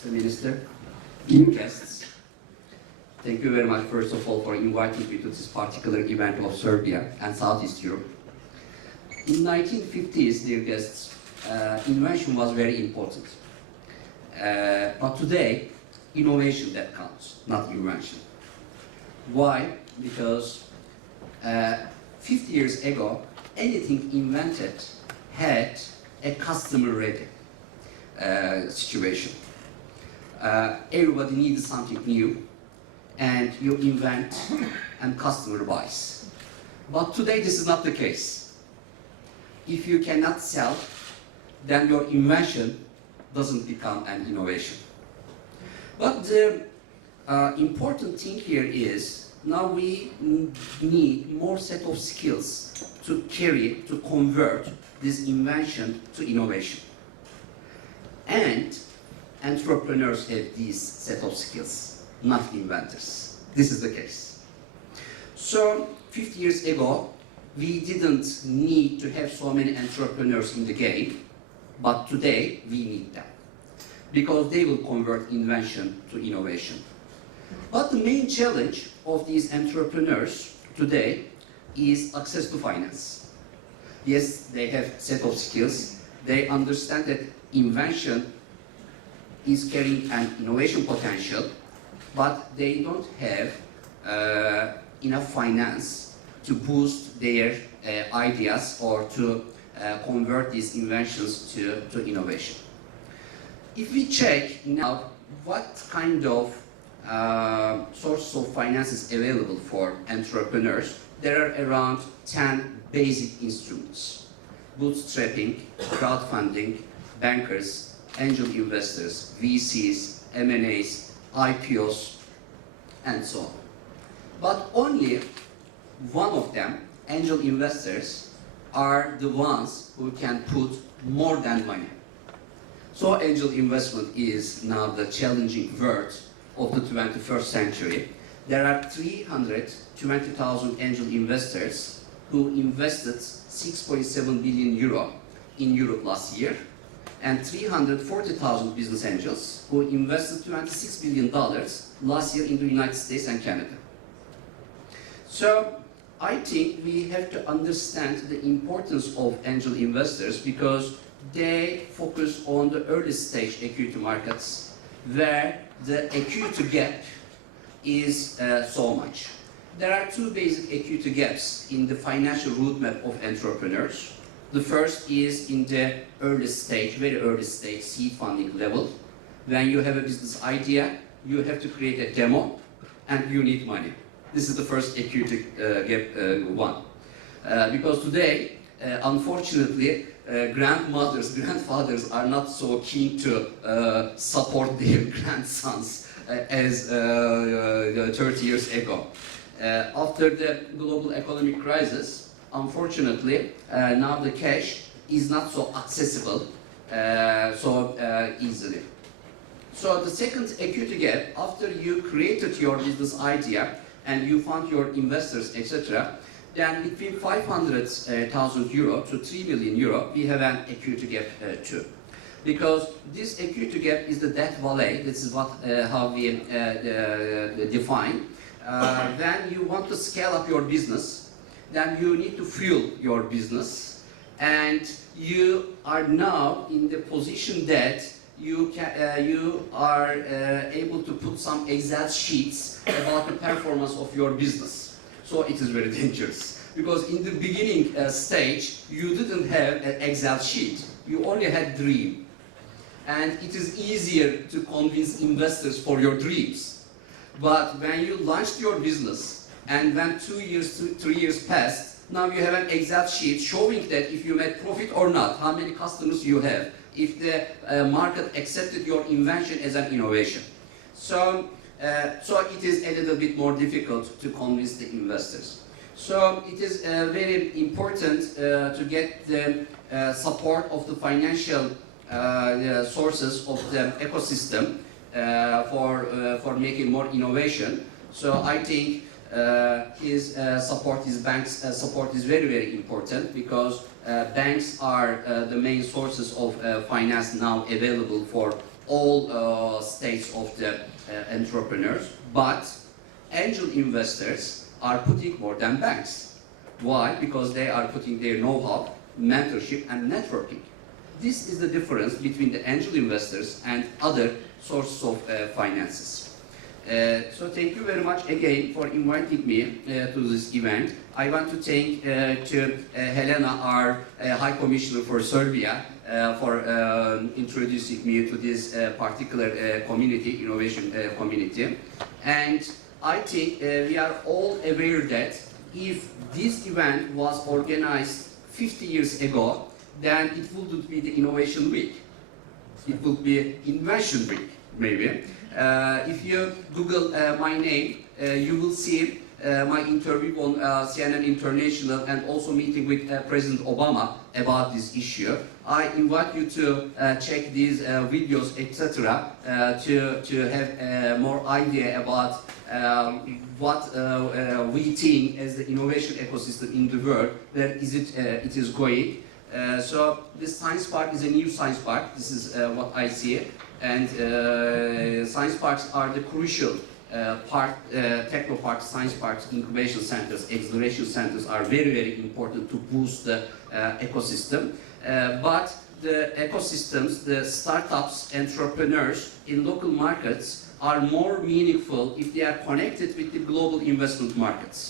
Mr. Minister, dear guests, thank you very much, first of all, for inviting me to this particular event of Serbia and Southeast Europe. In 1950s, dear guests, invention was very important. But today, innovation that counts, not invention. Why? Because 50 years ago, anything invented had a customer-ready situation. Everybody needed something new, and you invent and customer buys. But today this is not the case. If you cannot sell, then your invention doesn't become an innovation. But the important thing here is now we need more set of skills to convert this invention to innovation. And entrepreneurs have these set of skills, not inventors. This is the case. So 50 years ago, we didn't need to have so many entrepreneurs in the game, but today we need them because they will convert invention to innovation. But the main challenge of these entrepreneurs today is access to finance. Yes, they have set of skills. They understand that invention is carrying an innovation potential, but they don't have enough finance to boost their ideas or to convert these inventions to innovation. If we check now what kind of sources of finance is available for entrepreneurs, there are around 10 basic instruments: bootstrapping, crowdfunding, bankers, angel investors, VCs, M&As, IPOs, and so on. But only one of them, angel investors, are the ones who can put more than money. So angel investment is now the challenging word of the 21st century. There are 320,000 angel investors who invested 6.7 billion euro in Europe last year, and 340,000 business angels who invested $26 billion last year in the United States and Canada. So I think we have to understand the importance of angel investors because they focus on the early stage equity markets where the equity gap is so much. There are two basic equity gaps in the financial roadmap of entrepreneurs. The first is in the early stage, very early stage seed funding level. When you have a business idea, you have to create a demo and you need money. This is the first equity gap one. Because today, unfortunately, grandfathers are not so keen to support their grandsons as 30 years ago. After the global economic crisis, unfortunately, now the cash is not so accessible so easily. So the second equity gap, after you created your business idea and you found your investors, etc., then between 500,000 euro to 3 million euro, we have an equity gap too. Because this equity gap is the debt valley, this is what, how we define. When you want to scale up your business, then you need to fuel your business, and you are now in the position that you are able to put some Excel sheets about the performance of your business. So it is very dangerous because in the beginning stage you didn't have an Excel sheet, you only had dream, and it is easier to convince investors for your dreams. But when you launched your business and when 2 years, 3 years passed, now you have an Excel sheet showing that if you made profit or not, how many customers you have, if the market accepted your invention as an innovation. So it is a little bit more difficult to convince the investors. So it is very important to get the support of the financial sources of the ecosystem for making more innovation. So I think his bank's support is very, very important because banks are the main sources of finance now available for all states of the entrepreneurs, but angel investors are putting more than banks. Why? Because they are putting their know-how, mentorship, and networking. This is the difference between the angel investors and other sources of finances. So thank you very much again for inviting me to this event. I want to thank to Helena, our High Commissioner for Serbia, for introducing me to this particular community, innovation community. And I think we are all aware that if this event was organized 50 years ago, then it wouldn't be the Innovation Week. It would be Invention Week, maybe. If you Google my name, you will see my interview on CNN International and also meeting with President Obama about this issue. I invite you to check these videos, etc., to have more idea about what we think as the innovation ecosystem in the world, where is it is going. So this science park is a new science park. This is what I see, and science parks are the crucial part. Techno parks, science parks, incubation centers, acceleration centers are very, very important to boost the ecosystem. But the ecosystems, the startups, entrepreneurs in local markets are more meaningful if they are connected with the global investment markets.